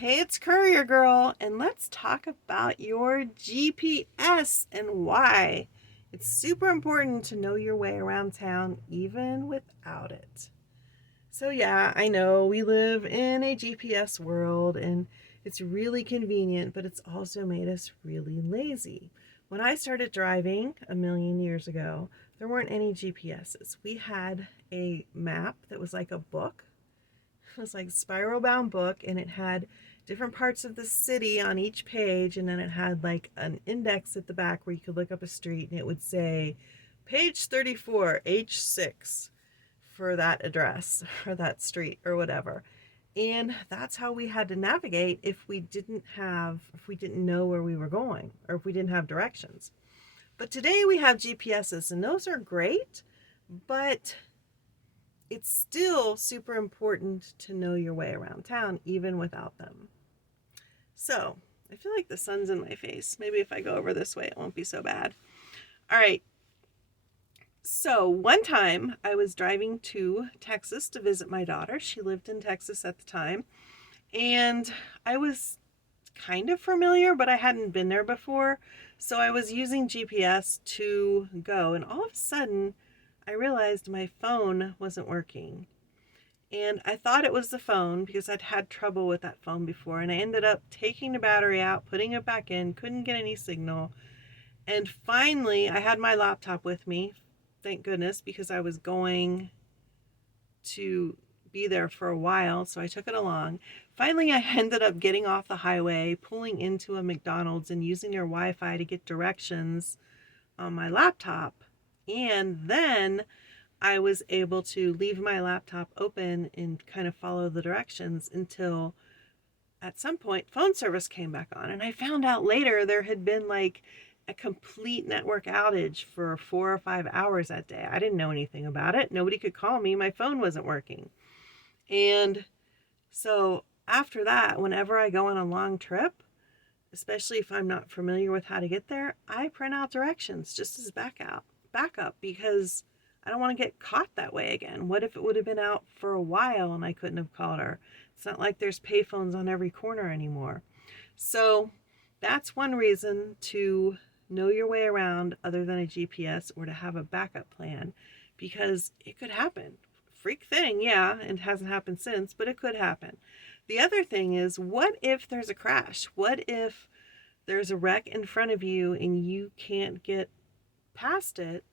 Hey, it's Courier Girl, and let's talk about your GPS and why. It's super important to know your way around town even without it. So, yeah, I know we live in a GPS world and it's really convenient, but it's also made us really lazy. When I started driving a million years ago, there weren't any GPSs. We had a map that was like a book. It was like a spiral bound book, and it had different parts of the city on each page, and then it had like an index at the back where you could look up a street, and it would say page 34 H6 for that address or that street or whatever. And that's how we had to navigate if we didn't know where we were going or if we didn't have directions. But today we have GPSs, and those are great, but it's still super important to know your way around town even without them. So, I feel like the sun's in my face. Maybe if I go over this way, it won't be so bad. All right. So, one time I was driving to Texas to visit my daughter. She lived in Texas at the time. And I was kind of familiar, but I hadn't been there before. So, I was using GPS to go. And all of a sudden, I realized my phone wasn't working. And I thought it was the phone because I'd had trouble with that phone before. And I ended up taking the battery out, putting it back in, couldn't get any signal. And finally, I had my laptop with me, thank goodness, because I was going to be there for a while. So I took it along. Finally, I ended up getting off the highway, pulling into a McDonald's and using their Wi Fi to get directions on my laptop. And then I was able to leave my laptop open and kind of follow the directions until at some point phone service came back on. And I found out later there had been like a complete network outage for 4 or 5 hours that day. I didn't know anything about it. Nobody could call me. My phone wasn't working. And so after that, whenever I go on a long trip, especially if I'm not familiar with how to get there, I print out directions just as backup because I don't want to get caught that way again. What if it would have been out for a while and I couldn't have called her? It's not like there's payphones on every corner anymore. So that's one reason to know your way around other than a GPS or to have a backup plan because it could happen. Freak thing, yeah, it hasn't happened since, but it could happen. The other thing is, what if there's a crash? What if there's a wreck in front of you and you can't get past it?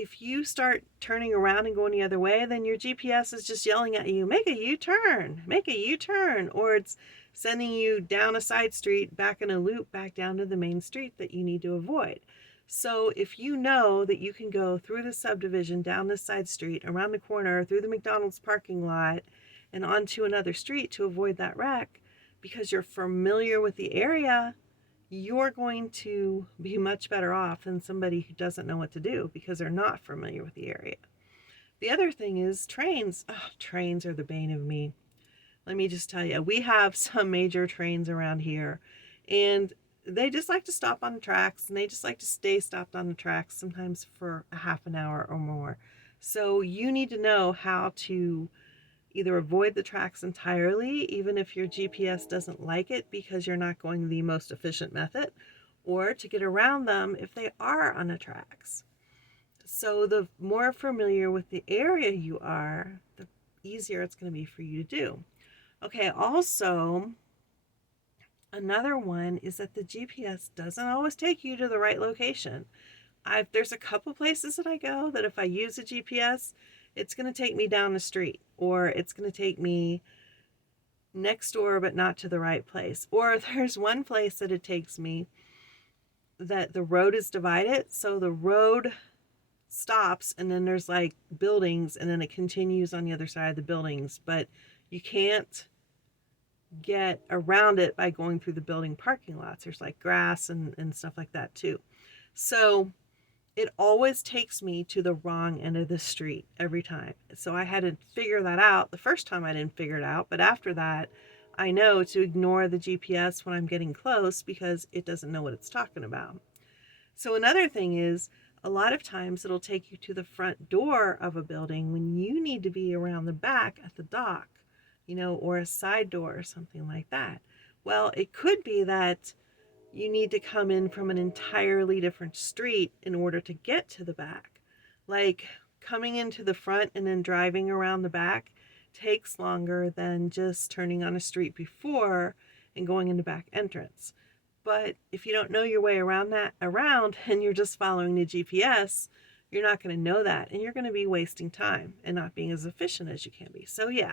If you start turning around and going the other way, then your GPS is just yelling at you, make a U-turn, make a U-turn, or it's sending you down a side street, back in a loop, back down to the main street that you need to avoid. So if you know that you can go through the subdivision, down this side street, around the corner, through the McDonald's parking lot, and onto another street to avoid that wreck, because you're familiar with the area, you're going to be much better off than somebody who doesn't know what to do because they're not familiar with the area. The other thing is trains. Oh, trains are the bane of me. Let me just tell you, we have some major trains around here, and they just like to stop on the tracks, and they just like to stay stopped on the tracks, sometimes for a half an hour or more. So you need to know how to either avoid the tracks entirely, even if your GPS doesn't like it because you're not going the most efficient method, or to get around them if they are on the tracks. So the more familiar with the area you are, the easier it's going to be for you to do. Okay, also, another one is that the GPS doesn't always take you to the right location. There's a couple places that I go that if I use a GPS, it's going to take me down the street, or it's going to take me next door but not to the right place. Or there's one place that it takes me that the road is divided, so the road stops and then there's like buildings and then it continues on the other side of the buildings, but you can't get around it by going through the building parking lots. There's like grass and stuff like that too. So it always takes me to the wrong end of the street every time. So I had to figure that out. The first time I didn't figure it out, but after that, I know to ignore the GPS when I'm getting close because it doesn't know what it's talking about. So another thing is, a lot of times it'll take you to the front door of a building when you need to be around the back at the dock. or a side door or something like that. Well, it could be that you need to come in from an entirely different street in order to get to the back. Like coming into the front and then driving around the back takes longer than just turning on a street before and going in the back entrance. But if you don't know your way around and you're just following the GPS, you're not going to know that, and you're going to be wasting time and not being as efficient as you can be. So yeah,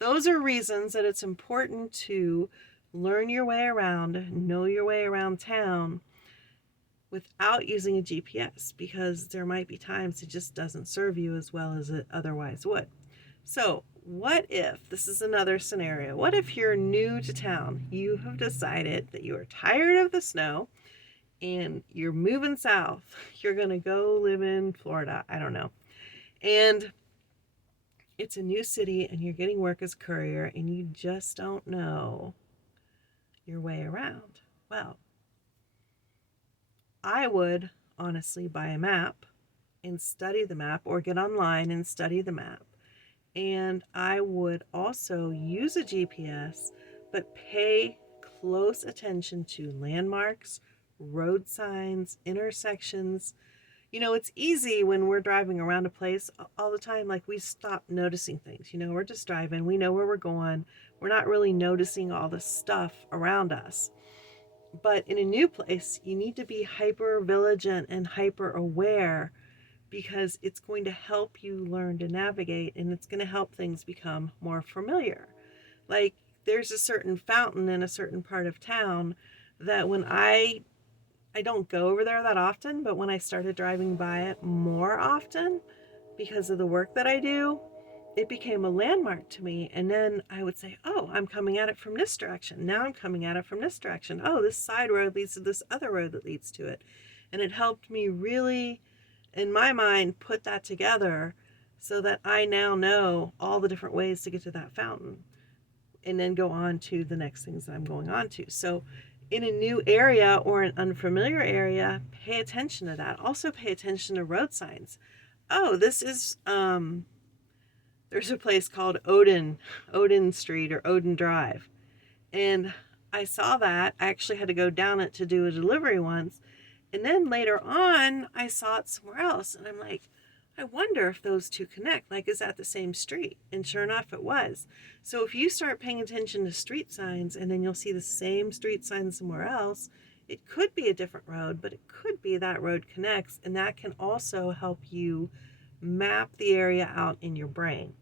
those are reasons that it's important to learn your way around, know your way around town without using a GPS, because there might be times it just doesn't serve you as well as it otherwise would. So what if, this is another scenario, what if you're new to town, you have decided that you are tired of the snow and you're moving south, you're going to go live in Florida, I don't know, and it's a new city and you're getting work as a courier and you just don't know your way around. Well, I would honestly buy a map and study the map, or get online and study the map. And I would also use a GPS, but pay close attention to landmarks, road signs, intersections. It's easy when we're driving around a place all the time, like we stop noticing things. We're just driving, we know where we're going, we're not really noticing all the stuff around us. But in a new place, you need to be hyper vigilant and hyper aware, because it's going to help you learn to navigate, and it's going to help things become more familiar. Like there's a certain fountain in a certain part of town that when I don't go over there that often, but when I started driving by it more often because of the work that I do, it became a landmark to me. And then I would say, oh, I'm coming at it from this direction. Now I'm coming at it from this direction. Oh, this side road leads to this other road that leads to it. And it helped me really, in my mind, put that together so that I now know all the different ways to get to that fountain and then go on to the next things that I'm going on to. So in a new area or an unfamiliar area, pay attention to that. Also pay attention to road signs. Oh, this is there's a place called Odin Street or Odin Drive. And I saw that. I actually had to go down it to do a delivery once. And then later on, I saw it somewhere else. And I'm like, I wonder if those two connect. Like, is that the same street? And sure enough, it was. So if you start paying attention to street signs and then you'll see the same street sign somewhere else, it could be a different road, but it could be that road connects. And that can also help you map the area out in your brain,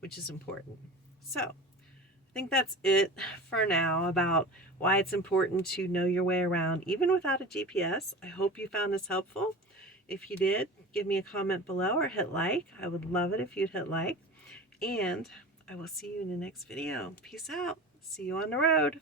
which is important. So I think that's it for now about why it's important to know your way around even without a GPS. I hope you found this helpful. If you did, give me a comment below or hit like. I would love it if you'd hit like. And I will see you in the next video. Peace out. See you on the road.